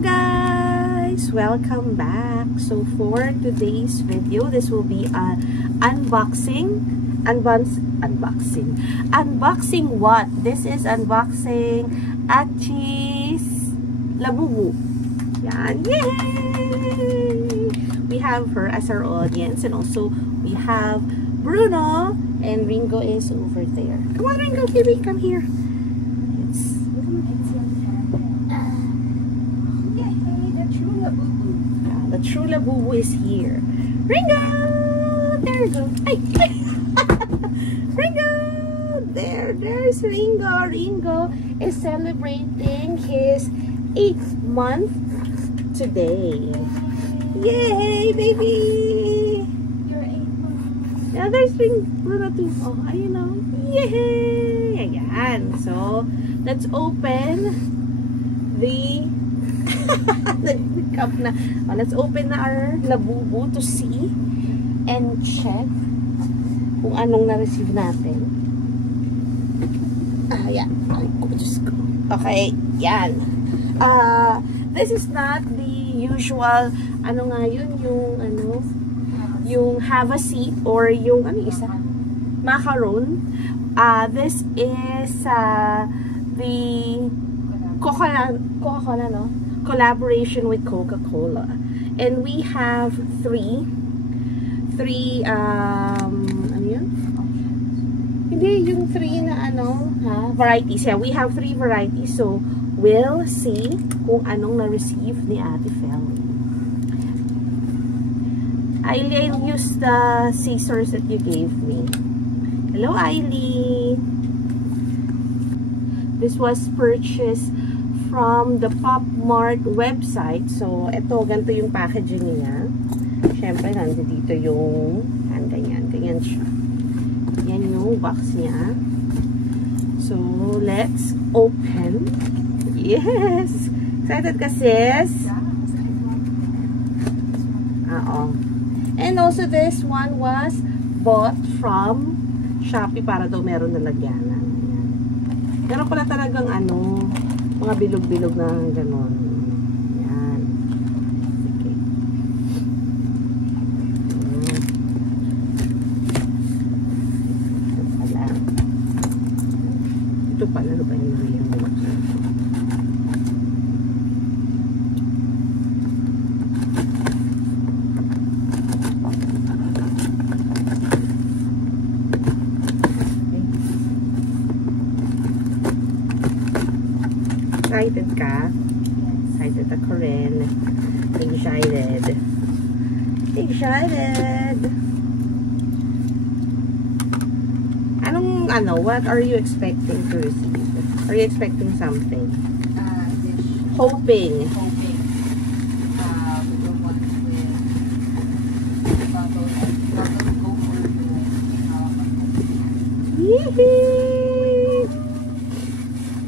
guys! Welcome back. So for today's video, this will be an unboxing what? This is unboxing Achi's Labubu. Yan. Yay! We have her as our audience, and also we have Bruno, and Ringo is over there. Come on, Ringo, baby, come here. The true Labubu is here. Ringo! There you go. Ay! Ringo! There's Ringo. Ringo is celebrating his 8th month today. Yay, baby! You're 8 months. Yeah, there's Bruno too. Oh, ayun o. Yay! Ayan. So, let's open the cup na. Oh, let's open na our Labubu to see and check kung anong na-receive natin. Yan. Okay, yan. This is not the usual, ano nga yun, yung have a seat or yung, ano isa? Macaron. This is the Coca-Cola, no? Collaboration with Coca-Cola, and we have three ano yun? Hindi, yung three na varieties. Yeah, we have 3 varieties, so we'll see kung anong na-receive ni Ate Feli. I'll use the scissors that you gave me. Hello, Ailey. This was purchased from the Pop Mart website. So, ito, ganito yung packaging niya. Siyempre, nandito yung ganyan siya. Yan yung box niya. So, let's open. Yes! Excited ka, sis? And also, this one was bought from Shopee para daw meron na lagyanan. Meron pala talagang mga bilog-bilog na gano'n. Yan. Okay. Ito pala. Ano ba yung excited ka? Excited ako rin. Excited. What are you expecting to receive? Are you expecting something? Hoping. The ones with bubble gopher. Yee!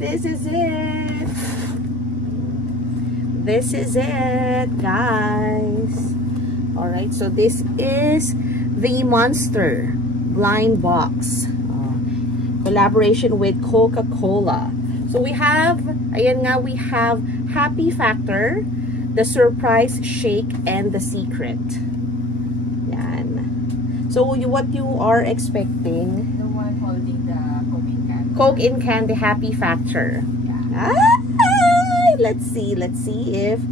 This is it. This is it, guys. Alright, so this is the Monster Blind Box. Collaboration with Coca-Cola. So we have, we have Happy Factor, the Surprise Shake, and the Secret. Yan. So what you are expecting? The one holding the Coke in can. Coke in can, the Happy Factor. Yeah. Let's see if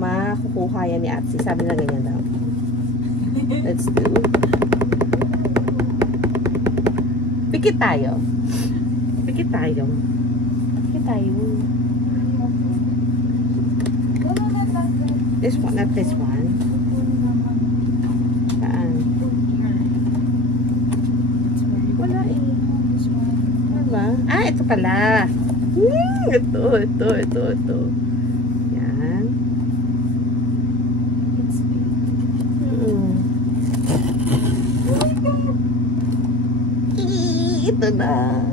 makukuha yan ni Atsi. Sabi na ganyan daw. Let's do. Pikit tayo. This one, not this one. Saan? Wala eh. Wala. Ito pala. Ito. Yan. Ito na.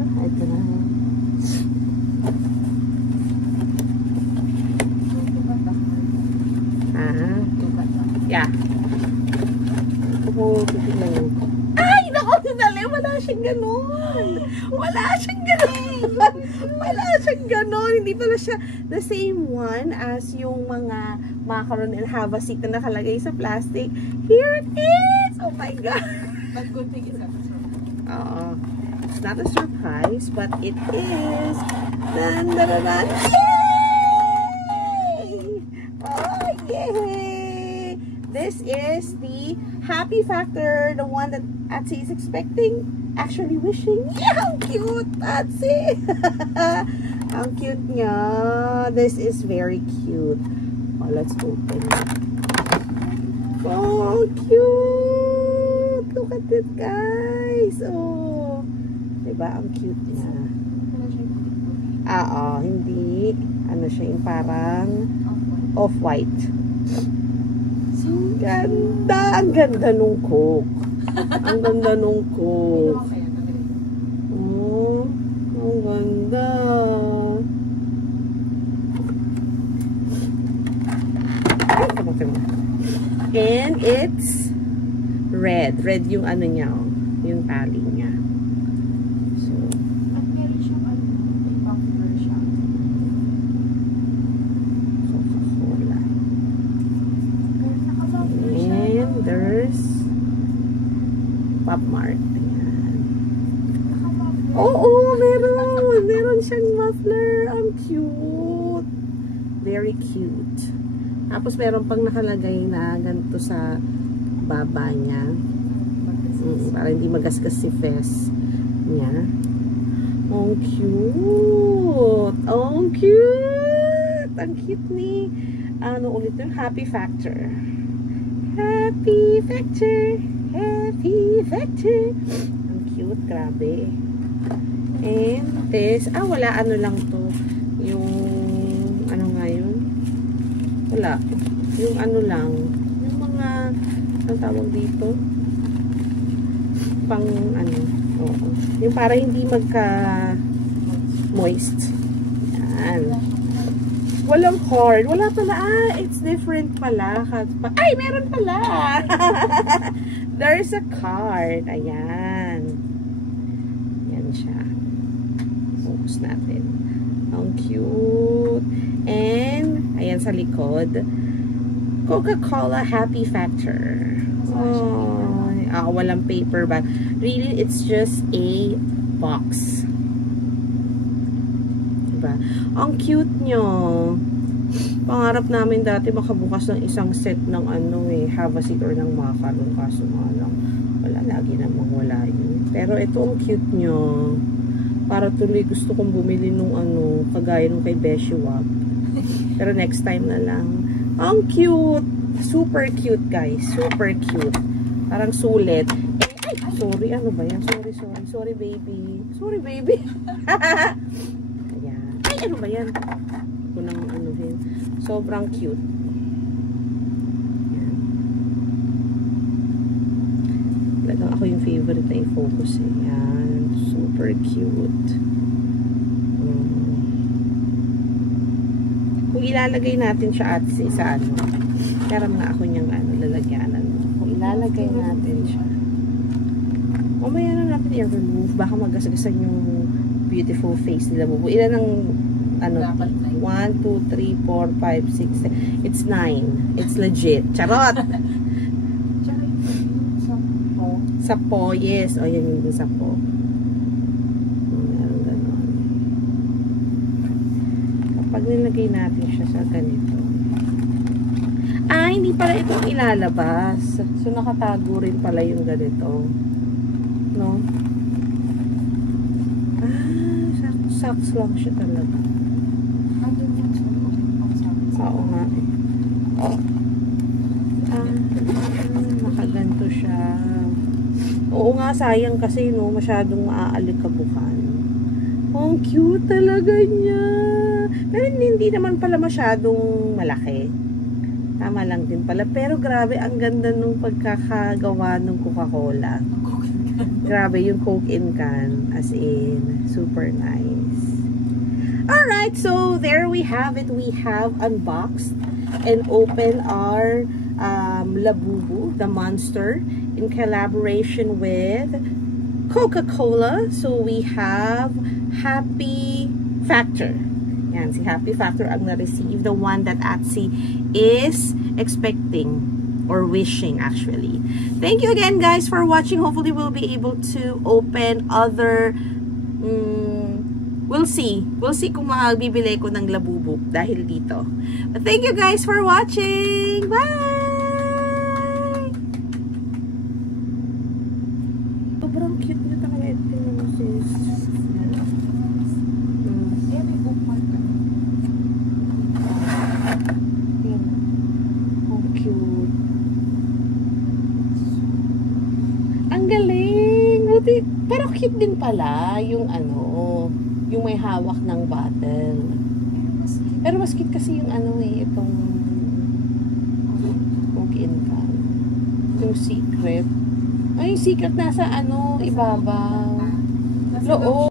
Yeah. Ay, naku, sinali. Wala siyang ganon. Wala siyang ganon. Wala siyang ganon. Hindi pala siya the same one as yung mga macaron and have a seat na nakalagay sa plastic. Here it is! Oh my God! But good thing is that It's not a surprise, but it is. Dun, dun, dun, dun. Yay! Oh, yay! This is the Happy Factor, the one that Atsi is expecting, actually wishing. Yeah, how cute, Atsi! Ang cute niya. This is very cute. Oh, let's open it. Oh, cute! Look at it, guys! Oh, diba? Ang cute niya. Hindi. Ano siya, yung parang off-white. So, ganda! Ang ganda nung Coke. Ang ganda nung Coke. Oh, ang ganda. And it's red. Red yung ano niya, yung tali niya. So, at meron siyang may popular siya. Coca-Cola. Naka-popular siya. And there's Pop Mart. Ayan. Naka-popular. Oo, meron. Meron siyang muffler. Ang cute. Very cute. Tapos meron pang nakalagay na ganito sa baba niya. Para hindi magasgas si Fess niya. Ang cute! Ang cute! Ang cute ni, ano ulit yun? Happy Factor. Happy Factor! Happy Factor! Ang cute, grabe. And this, wala, ano lang to. Yung, ano nga yun? Wala. Yung ano lang. Yung mga, ang tawag dito? Pang, ano, oo. Yung para hindi magka-moist. Yan. Walang cord. Wala pala. It's different pala. Ay, meron pala. There's a card. Ayan. Yan siya. Focus natin. Ang cute. And, ayan sa likod. Coca-Cola Happy Factor. Oh, walang paper bag. Really, it's just a box. Diba? Ang cute nyo. Pangarap namin dati makabukas ng isang set ng ano have a seat or ng macaron. Kaso nga lang, wala, lagi namang wala yun. Pero ito ang cute nyo. Para tuloy gusto kong bumili nung ano, kagaya nung kay Beshi Wap. Pero next time na lang. Ang cute! Super cute, guys. Super cute. Parang sulit. Ay, sorry. Ano ba yan? Sorry. Sorry, baby. Sorry, baby. Ayan. Ay, ano ba yan? Ito nang ano din. Sobrang cute. Ayan. Talagang ako yung favorite na i-focus. Ayan. Super cute. Kung ilalagay natin siya at sa ano, karam nga ako niyang ano, lalagyanan mo. Kung ilalagay natin siya, mamaya na natin i-remove, baka magasagasan yung beautiful face nila. Ilan ang, ano, 1, 2, 3, 4, 5, 6, 7, it's 9. It's legit. Charot! Tsaka yung sapo. Sapo, yes. O, yan yung sapo. Pag nilagay natin siya sa ganito. Hindi pala itong ilalabas. So, nakatago rin pala yung ganito. No? Socks lang siya talaga. Oo nga eh. Nakaganto siya. Oo nga, sayang kasi no, masyadong maaalikabukan. Ang cute talaga niya. Pero hindi naman pala masyadong malaki. Tama lang din pala. Pero grabe, ang ganda nung pagkakagawa ng Coca-Cola. Grabe, yung Coke in can. As in, super nice. Alright, so there we have it. We have unboxed and opened our Labubu, the Monster, in collaboration with Coca-Cola. So we have Happy Factor. Yan, si Happy Factor ang na-receive. The one that Atsi is expecting or wishing actually. Thank you again guys for watching. Hopefully we'll be able to open other we'll see kung makabibili ko ng labubo dahil dito. But thank you guys for watching. Bye! Sobrang cute na talaga ito ng sis. Cute. Ang galing! Buti, pero cute din pala yung yung may hawak ng bottle. Pero mas cute kasi yung itong smoke-in ka. Yung secret. Ay, yung secret nasa ibabaw. Loob.